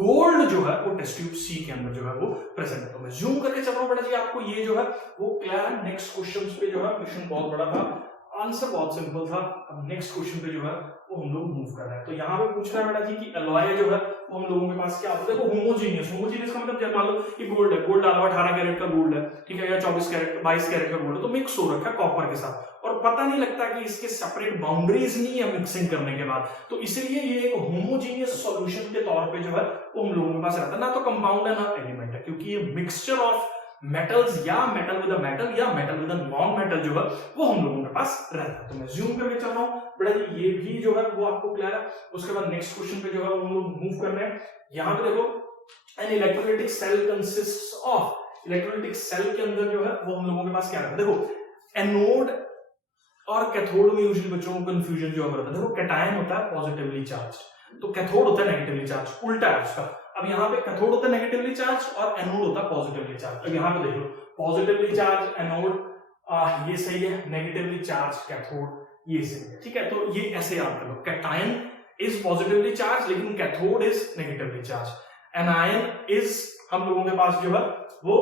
गोल्ड जो है वो टेस्ट ट्यूब सी के अंदर जो है वो प्रेजेंट है। तो मैं जूम करके चल रहा हूं बेटा जी, आपको ये जो है वो क्लियर है। नेक्स्ट क्वेश्चन पे जो है क्वेश्चन बहुत बड़ा था, आंसर बहुत सिंपल था। अब नेक्स्ट क्वेश्चन पे जो है वो हम लोग मूव कर रहे हैं। तो यहाँ पे पूछ रहा है बेटा जी कि एलॉय जो है वो हम लोगों के पास क्या होता है? देखो होमोजीनियस का मतलब मान लो कि गोल्ड है, गोल्ड डाला 18 कैरेट का गोल्ड है, ठीक है, या 24 कैरेट 22 कैरेट का गोल्ड है, तो मिक्स हो रखा है कॉपर के साथ और पता नहीं लगता कि इसके सेपरेट बाउंड्रीज नहीं है मिक्सिंग करने के बाद। तो इसलिए ये एक होमोजीनियस सॉल्यूशन के तौर पे जो है वो हम लोगों के पास रहता है, ना तो कंपाउंड है ना एलिमेंट है, क्योंकि ये मिक्सचर ऑफ मेटल्स या मेटल विद अ मेटल या metal with a non metal जो है वो हम लोगों के पास रहता है। तो मैं जूम करके चल रहा हूं बेटा जी, ये भी जो है वो आपको क्लियर है। उसके बाद नेक्स्ट क्वेश्चन पे जो है हम लोग मूव कर रहे हैं। यहाँ पे देखो an electrolytic cell consists of, electrolytic cell के अंदर जो है वो हम लोगों के पास क्या रहता है? देखो एनोड और कैथोड में यूजुअली बच्चों को कंफ्यूजन जो होता है, देखो कैटायन होता है पॉजिटिवली चार्ज, तो कैथोड होता है नेगेटिवली चार्ज, उल्टा है उसका। अब यहाँ पे कैथोड होता है नेगेटिवली चार्ज और एनोड होता है पॉजिटिवली चार्ज। अब यहाँ पे देख लो पॉजिटिवली चार्ज एनोड, ये सही है, नेगेटिवली चार्ज कैथोड ये सही है, ठीक है। तो ये ऐसे याद कर लो, कैटायन इज पॉजिटिवली चार्ज लेकिन cathode is negatively charge. Anion is हम लोगों के पास जो है वो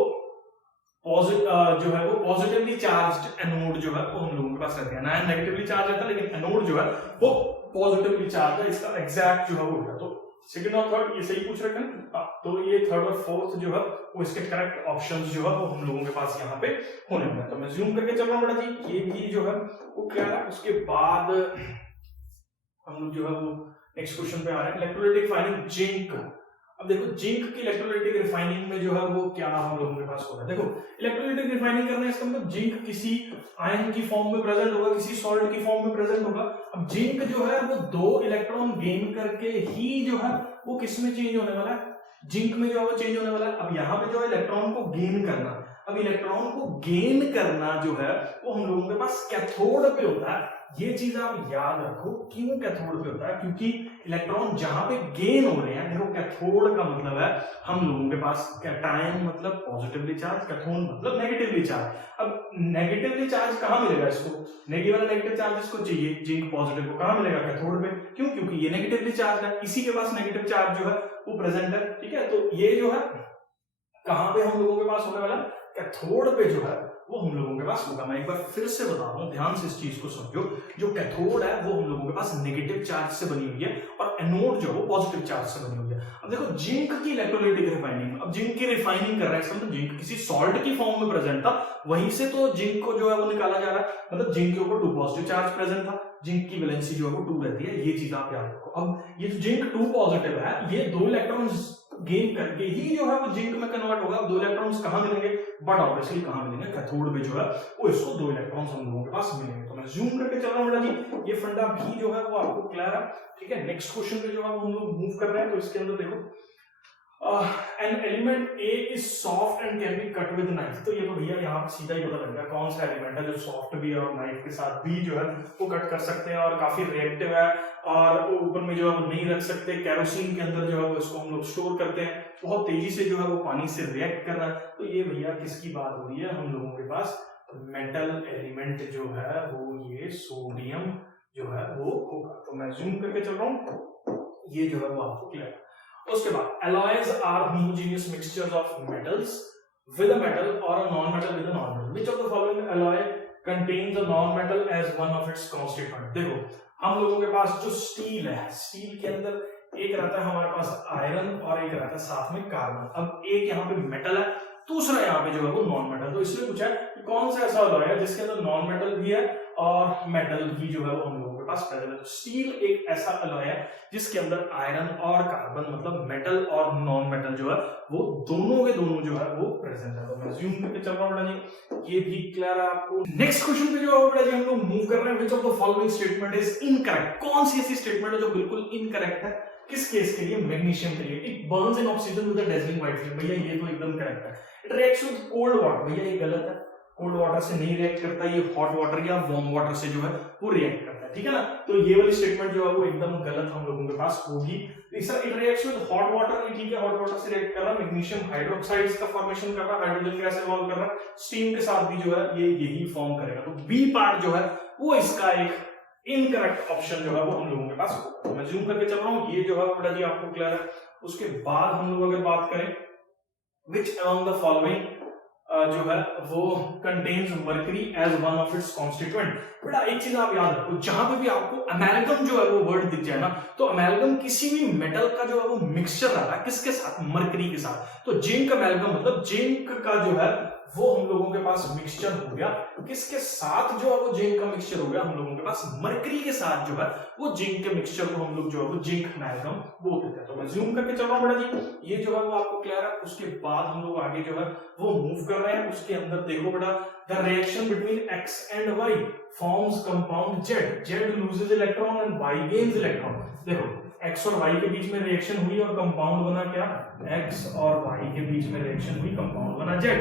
जो है वो पॉजिटिवली चार्ज्ड एनोड जो है वो हम लोगों के पास रहते हैं। एनायन नेगेटिवली चार्ज रहता है लेकिन एनोड जो है वो पॉजिटिवली चार्ज है। इसका एग्जैक्ट जो है वो होगा, तो सेकंड और थर्ड ये सही पूछ रखे हैं। तो ये थर्ड और फोर्थ जो है वो इसके करेक्ट ऑप्शंस जो है वो हम लोगों के पास यहाँ पे होने वाले हैं। तो मैं जूम करके चल रहा हूँ बेटा जी, ये भी जो है वो क्या है। उसके बाद हम लोग जो है वो नेक्स्ट क्वेश्चन पे आ रहे हैं, इलेक्ट्रोलाइटिक रिफाइनिंग जिंक। अब देखो जिंक की इलेक्ट्रोलाइटिक रिफाइनिंग में जो है वो क्या हम लोगों के पास होगा? देखो इलेक्ट्रोलाइटिक रिफाइनिंग करना है, इसका मतलब जिंक किसी आयन की फॉर्म में प्रेजेंट होगा, किसी सॉल्ट की फॉर्म में प्रेजेंट होगा। अब जिंक जो है वो 2 इलेक्ट्रॉन गेन करके ही जो है वो किस में चेंज होने वाला है? जिंक में जो है वो चेंज होने वाला है। अब यहाँ पे जो है इलेक्ट्रॉन को गेन करना, अब इलेक्ट्रॉन को गेन करना जो है वो हम लोगों के पास कैथोड पे होता है। ये चीज आप याद रखो, क्यों कैथोड पे होता है? क्योंकि इलेक्ट्रॉन जहां पे गेन हो रहे हैं, देखो कैथोड का मतलब है हम लोगों के पास कैटायन मतलब पॉजिटिवली चार्ज, कैथोड मतलब नेगेटिवली चार्ज। अब नेगेटिवली चार्ज कहां मिलेगा इसको? नेगेटिव चार्ज इसको चाहिए जिंक पॉजिटिव को, कहां मिलेगा? कैथोड पे। क्यों? क्योंकि ये नेगेटिवली चार्ज है, इसी के पास नेगेटिव चार्ज जो है वो प्रेजेंट है, ठीक है। तो ये जो है कहां पे हम लोगों के पास होने वाला है? कैथोड पे जो है वो हम लोगों के पास होगा। मैं एक बार फिर से बता रहा हूं, ध्यान से इस चीज को समझो। जो कैथोड है वो हम लोगों के पास नेगेटिव चार्ज से बनी हुई है और एनोड जो है वो पॉजिटिव चार्ज से बनी हुई है। अब देखो जिंक की इलेक्ट्रोलाइटिक रिफाइनिंग, अब जिंक की रिफाइनिंग कर रहा है, इसका मतलब जिंक किसी सॉल्ट की फॉर्म में प्रेजेंट था, वहीं से तो जिंक को जो है वो निकाला जा रहा है, मतलब जिंक के ऊपर 2 पॉजिटिव चार्ज प्रेजेंट था, जिंक की वैलेंसी जो है वो 2 रहती है, ये चीज आप याद रखो। अब ये जो जिंक 2 पॉजिटिव है, ये 2 इलेक्ट्रॉन गेन करके ही जो है वो जिंक में कन्वर्ट होगा। 2 इलेक्ट्रॉन्स कहां मिलेंगे, बट ऑब्वियसली कहां मिलेंगे, कैथोड में जो है वो इसको 2 इलेक्ट्रॉन्स हम लोगों के पास मिलेंगे। तो मैं जूम करके चल रहा हूं बेटा जी, ये फंडा भी जो है वो आपको क्लियर है, ठीक है। नेक्स्ट क्वेश्चन पे जो है हम लोग मूव कर रहे हैं, तो इसके अंदर देखो an element A is soft and can be cut with knife। तो ये तो भैया यहाँ पे सीधा ही पता लग गया कौन सा एलिमेंट है जो सॉफ्ट भी है और नाइफ के साथ भी जो है वो कट कर सकते हैं और काफी रिएक्टिव है, और ऊपर में जो है वो नहीं रख सकते। कैरोसिन के अंदर जो है वो इसको हम लोग स्टोर करते हैं, बहुत तेजी से जो है वो पानी से रिएक्ट कर रहा है। तो ये भैया किसकी बात हो रही है, हम लोगों के पास मेटल एलिमेंट जो है वो ये सोडियम जो है वो होगा। तो मैं जूम करके चल रहा हूँ, ये जो है वो आपको क्लियर है। उसके बाद alloys are homogeneous mixtures of metals with a metal or a non-metal with a non-metal. Which of the following alloy contains a non-metal as one of its constituent? देखो हम लोगों के पास जो स्टील है, स्टील के अंदर एक रहता है हमारे पास आयरन और एक रहता है साथ में कार्बन। अब एक यहाँ पे मेटल है, दूसरा यहाँ पे जो है वो नॉन मेटल। तो इसलिए पूछा है कि कौन सा ऐसा अलॉय है जिसके अंदर नॉन मेटल भी है और मेटल भी जो है वो हम लोगों के पास प्रेजेंट है। स्टील एक ऐसा अलॉय है जिसके अंदर आयरन और कार्बन मतलब मेटल और नॉन मेटल जो है वो दोनों के दोनों जो है वो प्रेजेंट है। तो मैं ज्यूम करके चल रहा हूं बेटा जी, ये भी क्लियर है आपको। नेक्स्ट क्वेश्चन पे जो है बेटा जी हम लोग मूव कर रहे हैं, which of the following statement is incorrect. कौन सी ऐसी स्टेटमेंट है जो बिल्कुल इनकरेक्ट है, किस केस के लिए, मैग्नीशियम के लिए। It Burns in oxygen with a dazzling white flame, भैया ये तो एकदम करेक्ट है। It reacts with cold water, भैया ये गलत है, कोल्ड वाटर से नहीं रिएक्ट करता, ये हॉट वाटर या वार्म वाटर से जो है वो रिएक्ट करता है, ठीक है ना। तो ये वाली स्टेटमेंट जो है वो एकदम गलत हम लोगों के पास होगी। तीसरा, it reacts with hot water, ठीक है, हॉट वाटर से रिएक्ट कर रहा है, मैग्नीशियम हाइड्रोक्साइड्स का फॉर्मेशन कर रहा है, हाइड्रोजन गैस इवॉल्व कर रहा है, स्टीम के साथ भी जो है ये यही फॉर्म करेगा। तो बी पार्ट जो है वो इसका एक इनकरेक्ट ऑप्शन जो है वो हम लोगों के पास होगा। मैं जूम करके चल रहा हूं, ये जो है बेटा जी आपको क्लियर है। उसके बाद हम लोग अगर बात करें विच अमंग द फॉलोइंग जो है वो contains mercury as one of its constituent. बेटा एक चीज आप याद रखो, जहां पे भी आपको अमेल्गम जो है वो वर्ड दिख जाए ना, तो अमेल्गम किसी भी मेटल का जो है वो मिक्सचर रहा है किसके साथ, मर्करी के साथ। तो जिंक अमेल्गम मतलब जिंक का जो है वो हम लोगों के पास मिक्सचर हो गया, किसके साथ जो है वो जिंक का मिक्सचर हो गया, हम लोगों के पास मर्करी के साथ जो है वो जिंक के मिक्सचर को हम लोग जो है वो जिंक अमेल्गम बोलते हैं। तो मैं जूम करके चल रहा हूं बेटा जी, ये जो है वो आपको क्लियर है। उसके बाद हम लोग आगे जो है वो मूव कर रहे हैं। उसके अंदर देखो बेटा, the reaction between x and y forms compound z, z loses electron and y gains electron. देखो x और y के बीच में रिएक्शन हुई और कंपाउंड बना क्या, x और y के बीच में रिएक्शन हुई, कंपाउंड बना z।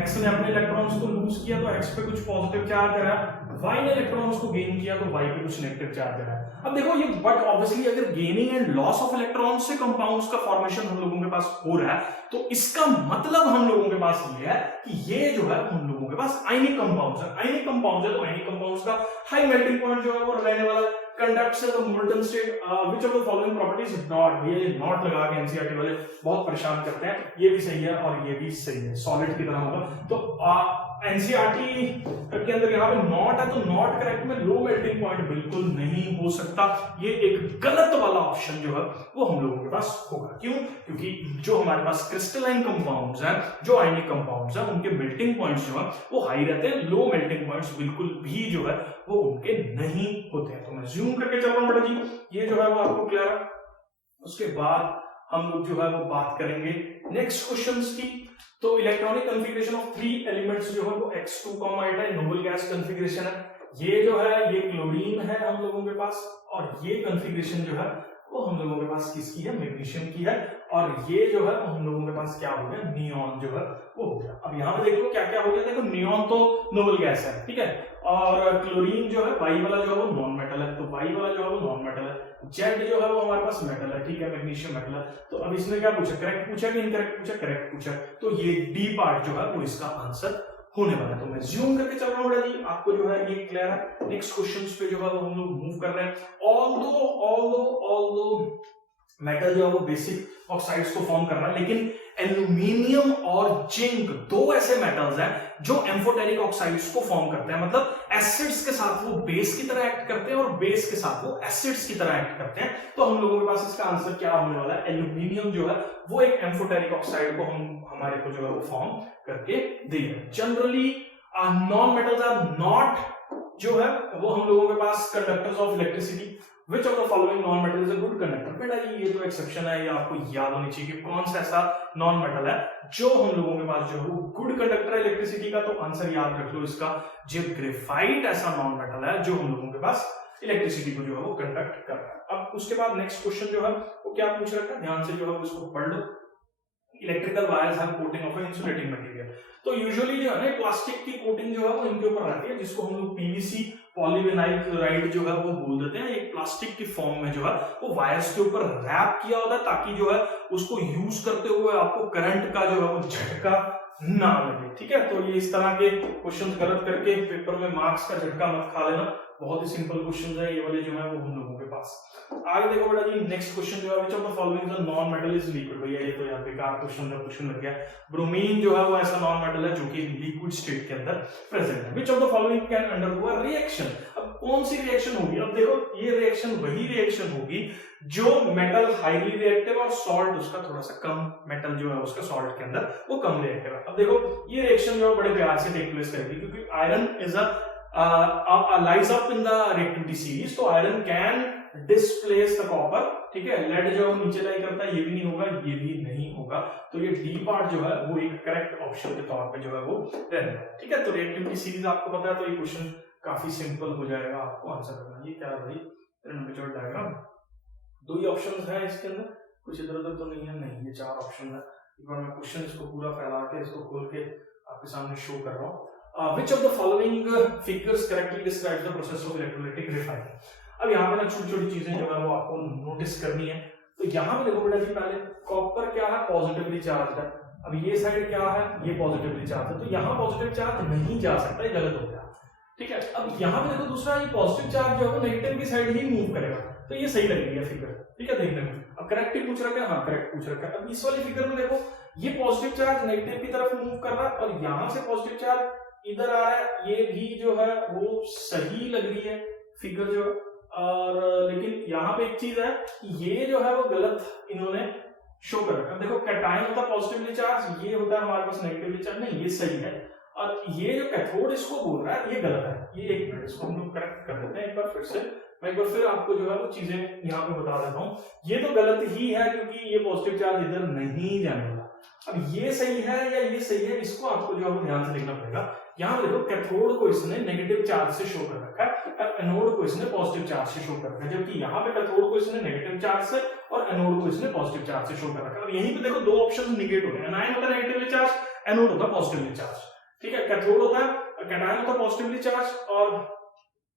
x ने अपने इलेक्ट्रॉन्स को लूज किया तो x पे कुछ पॉजिटिव चार्ज आ रहा है, y ने इलेक्ट्रॉन्स को गेन किया तो y पे कुछ नेगेटिव चार्ज आ रहा है। अब देखो ये बट ऑब्वियसली अगर gaining and loss of electrons से कंपाउंड्स का फॉर्मेशन हम लोगों के पास हो रहा है, तो इसका मतलब हम लोगों के पास ये है कि ये जो है हम लोगों के पास आयनिक कंपाउंड्स है। आयनिक कंपाउंड्स है तो आयनिक कंपाउंड्स का हाई मेल्टिंग पॉइंट जो है वो रहने वाला है। Conducts in the molten state, which of the following properties not, ये नॉट लगा के एनसीईआरटी वाले बहुत परेशान करते हैं। ये भी सही है और ये भी सही है, सॉलिड की तरह होगा। तो एनसीईआरटी के अंदर यहाँ पे नॉट है तो नॉट करेक्ट में लो मेल्टिंग पॉइंट बिल्कुल नहीं हो सकता, ये एक गलत वाला ऑप्शन जो है वो हम लोगों के पास होगा। क्यों? क्योंकि जो हमारे पास क्रिस्टलाइन कंपाउंड्स हैं, जो आयनिक कंपाउंड्स हैं, उनके मेल्टिंग पॉइंट्स जो है वो हाई रहते हैं, लो मेल्टिंग पॉइंट्स बिल्कुल भी जो है वो उनके नहीं होते हैं। तो मैं जूम करके चल रहा हूं बेटा जी, ये जो है वो आपको क्लियर है। उसके बाद हम लोग जो है वो बात करेंगे नेक्स्ट क्वेश्चंस की। तो इलेक्ट्रॉनिक कॉन्फ़िगरेशन ऑफ 3 एलिमेंट्स जो है वो x2, है, नोबल गैस कॉन्फ़िगरेशन है। ये जो है ये क्लोरीन है हम लोगों के पास, और ये कॉन्फ़िगरेशन जो है वो हम लोगों के पास किसकी है, मैग्नीशियम की है। और ये जो है हम लोगों के पास क्या हो गया, नियॉन जो है वो हो गया। अब यहाँ पे देखो क्या क्या हो गया, देखो नियॉन तो नोबल गैस है, ठीक है, और क्लोरीन जो है वाई वाला जो है वो नॉन मेटल है, तो वाई वाला जो है वो नॉन मेटल है। जेड जो है वो हमारे पास मेटल है, ठीक है, मैग्नीशियम मेटल है। तो अब इसने क्या पूछा, करेक्ट पूछा कि इनकरेक्ट पूछा, करेक्ट पूछा, तो ये डी पार्ट जो है वो इसका आंसर होने वाला है। तो मैं ज्यूम करके चल रहा हूं बेटा जी, आपको जो है ये क्लियर है। नेक्स्ट क्वेश्चंस पे जो है वो हम लोग मूव कर रहे हैं। ऑल्दो मेटल जो है वो बेसिक ऑक्साइड्स को फॉर्म कर रहा है, लेकिन एल्यूमिनियम और जिंक दो ऐसे मेटल्स हैं जो एम्फोटेरिक ऑक्साइड्स को फॉर्म करते हैं, मतलब एसिड्स के साथ वो बेस की तरह एक्ट करते हैं और बेस के साथ वो एसिड्स की तरह एक्ट करते हैं। तो हम लोगों के पास इसका आंसर क्या होने वाला है, एल्यूमिनियम जो है वो एक एम्फोटेरिक ऑक्साइड को हमारे को जो है वो फॉर्म करके देगा। Generally non metals are not जो है वो हम लोगों के पास conductors of electricity, which of the following non metal is a good conductor? बेटा ये तो एक्सेप्शन है, ये आपको याद होनी चाहिए कि कौन सा ऐसा नॉन मेटल है जो हम लोगों के पास जो है वो गुड कंडक्टर है इलेक्ट्रिसिटी का। तो आंसर याद रख लो इसका, जो ग्रेफाइट ऐसा नॉन मेटल है जो हम लोगों के पास इलेक्ट्रिसिटी को जो है वो कंडक्ट कर रहा है। अब उसके बाद नेक्स्ट क्वेश्चन जो है वो क्या पूछ रखा है, ध्यान से जो है उसको पढ़ लो। Electrical wires have coating of insulating material. तो यूजुअली जो है ना प्लास्टिक की कोटिंग जो है वो इनके ऊपर रहती है, जिसको हम लोग पीवीसी पॉलीविनाइल क्लोराइड जो है वो बोल देते हैं। एक प्लास्टिक की फॉर्म में जो है वो वायर्स के ऊपर रैप किया होता है, ताकि जो है उसको यूज करते हुए आपको करंट का जो है वो झटका ना लगे। ठीक है, तो ये इस तरह के क्वेश्चन गलत करके पेपर में मार्क्स का झटका मत खा लेना। बहुत ही सिंपल क्वेश्चन है ये वाले जो है वो हम लोगों के पास। आगे देखो बेटा जी, नेक्स्ट क्वेश्चन जो है which of the following is a non metal is liquid. भैया ये तो यार बेकार क्वेश्चन का क्वेश्चन लग गया। ब्रोमीन जो है वो ऐसा नॉन मेटल है जो कि लिक्विड स्टेट के अंदर प्रेजेंट है। Which of the following can undergo a reaction. अब कौन सी रिएक्शन होगी? अब देखो ये रिएक्शन वही रिएक्शन होगी जो मेटल हाईली रिएक्टिव और सॉल्ट उसका थोड़ा सा कम, मेटल जो है उसका सॉल्ट के अंदर वो कम रिएक्टिव है। अब देखो ये रिएक्शन जो है बड़े प्यार से टेक प्लेस करेगी, क्योंकि iron is lies up in the reactivity series, तो iron can displace the copper. ठीक है, लेड जो है नीचे लाई करता है, ये भी नहीं होगा, ये भी नहीं होगा। तो ये डी पार्ट जो है वो एक करेक्ट ऑप्शन के तौर पे जो है वो रहना है। ठीक है, तो रिएक्टिविटी सीरीज आपको पता है, तो ये क्वेश्चन काफी सिंपल हो जाएगा आपको आंसर करना। ये क्या है भाई, टेम्परेचर डायग्राम, दो ही ऑप्शंस हैं इसके अंदर, कुछ इधर उधर तो नहीं है, नहीं ये चार ऑप्शन है। एक बार मैं क्वेश्चन इसको पूरा फैला के इसको खोल के आपके सामने शो कर रहा हूँ। Which of the following figures correctly describes the process of electrolytic refining? अब यहाँ पे ना छोटी छोटी चीजें जो है वो आपको नोटिस करनी है। तो यहाँ पे देखो बेटा जी, पहले कॉपर क्या है, पॉजिटिवली चार्ज है। अब ये साइड क्या है, ये पॉजिटिवली चार्ज है, तो यहाँ पॉजिटिव चार्ज नहीं जा सकता, ये गलत हो गया। ठीक है, अब यहाँ पे देखो दूसरा, ये पॉजिटिव चार्ज जो है नेगेटिव की साइड ही मूव करेगा, तो ये सही लग रही है फिगर। ठीक है, देखने में अब करेक्ट ही पूछ रखा है, हाँ करेक्ट पूछ रखा है। अब इस वाली फिगर में देखो ये पॉजिटिव चार्ज नेगेटिव की तरफ मूव कर रहा है और यहाँ से पॉजिटिव चार्ज इधर आ रहा है, ये भी जो है वो सही लग रही है फिगर जो है। और लेकिन यहाँ पे एक चीज है, ये जो है वो गलत इन्होंने शो कर रखा है। देखो कैटायन होता है पॉजिटिवली चार्ज, ये होता है हमारे पास नेगेटिवली चार्ज, नहीं ये सही है। और ये जो कैथोड इसको बोल रहा है ये गलत है। ये एक मिनट इसको हम लोग करेक्ट कर देते हैं एक बार फिर से। मैं एक बार फिर आपको जो है वो चीजें यहाँ पे बता देता हूँ। ये तो गलत ही है, क्योंकि ये पॉजिटिव चार्ज इधर नहीं जाने वाला। अब ये सही है या ये सही है, इसको आपको जो है ध्यान से देखना पड़ेगा। यहाँ देखो कैथोड को इसने नेगेटिव चार्ज से शो कर रखा है और एनोड को इसने पॉजिटिव चार्ज से शो कर रखा है, जबकि यहाँ पे कैथोड को इसने नेगेटिव चार्ज से और एनोड को इसने पॉजिटिव चार्ज से शो कर रखा है। अब यहीं पे देखो दो ऑप्शन निगेट हो गए, एनायन होता है नेगेटिवली चार्ज, एनोड होता है पॉजिटिवली चार्ज। ठीक है, कैथोड होता है, कैटायन होता है पॉजिटिवली चार्ज, और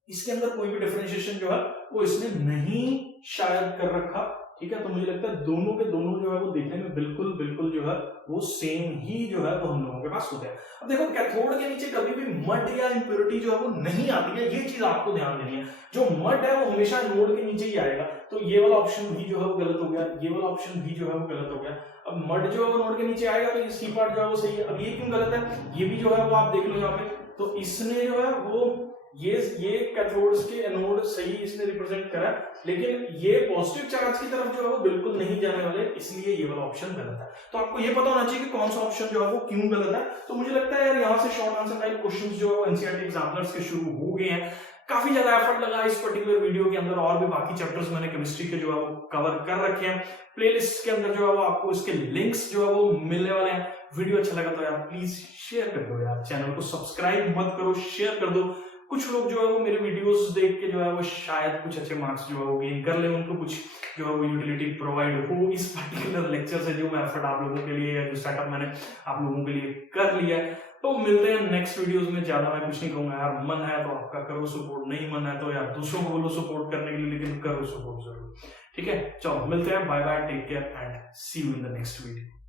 इसके अंदर कोई भी डिफरेंशिएशन जो है वो इसने नहीं शायद कर रखा। ठीक है, तो मुझे लगता है दोनों के दोनों जो है वो देखने में बिल्कुल बिल्कुल जो है वो सेम ही जो है वो हम लोगों के पास होते हैं। अब देखो कैथोड के नीचे कभी भी मड या इंप्योरिटी जो है वो नहीं आती है, ये चीज आपको ध्यान देनी है। जो मड है वो हमेशा नोड के नीचे ही आएगा, तो ये वाला ऑप्शन भी जो है वो गलत हो गया, ये वाला ऑप्शन भी जो है वो गलत हो गया। अब मड जो है वो नोड के नीचे आएगा, तो ये सी पार्ट जो है वो सही है। अब ये क्यों गलत है, ये भी जो है वो आप देख लो यहाँ पे, तो इसने जो है वो ये कैथोड्स के एनोड सही इसने रिप्रेजेंट करा, लेकिन ये पॉजिटिव चार्ज की तरफ जो है वो बिल्कुल नहीं जाने वाले, इसलिए ये वाला ऑप्शन गलत है। तो आपको ये पता होना चाहिए कि कौन सा ऑप्शन जो है वो क्यों गलत है। तो मुझे लगता है यार यहाँ से शॉर्ट आंसर टाइप क्वेश्चंस जो है एनसीईआरटी एग्जामिनर्स के शुरू हो गए हैं। काफी ज्यादा एफर्ट लगा इस पर्टिकुलर वीडियो के अंदर, और भी बाकी चैप्टर्स मैंने केमिस्ट्री के जो है वो कवर कर रखे हैं। प्लेलिस्ट के अंदर जो है वो आपको इसके लिंक्स जो है वो मिलने वाले हैं। वीडियो अच्छा लगा तो यार प्लीज शेयर कर दो यार, चैनल को सब्सक्राइब मत करो, शेयर कर दो। कुछ लोग जो है वो मेरे वीडियोस देख के जो है वो शायद कुछ अच्छे मार्क्स जो है वो गेन कर ले, उनको कुछ जो है वो यूटिलिटी प्रोवाइड हो इस पर्टिकुलर लेक्चर से, जो मैं एफर्ट आप लोगों के लिए या जो सेटअप मैंने आप लोगों के लिए कर लिया है। तो मिलते हैं नेक्स्ट वीडियोस में। ज्यादा मैं कुछ नहीं कहूंगा यार, मन है तो आपका करो सपोर्ट, नहीं मन है तो यार दूसरों को बोलो सपोर्ट करने के लिए, लेकिन करो सपोर्ट जरूर। ठीक है, चलो मिलते हैं, bye bye, take care and see you in the next video.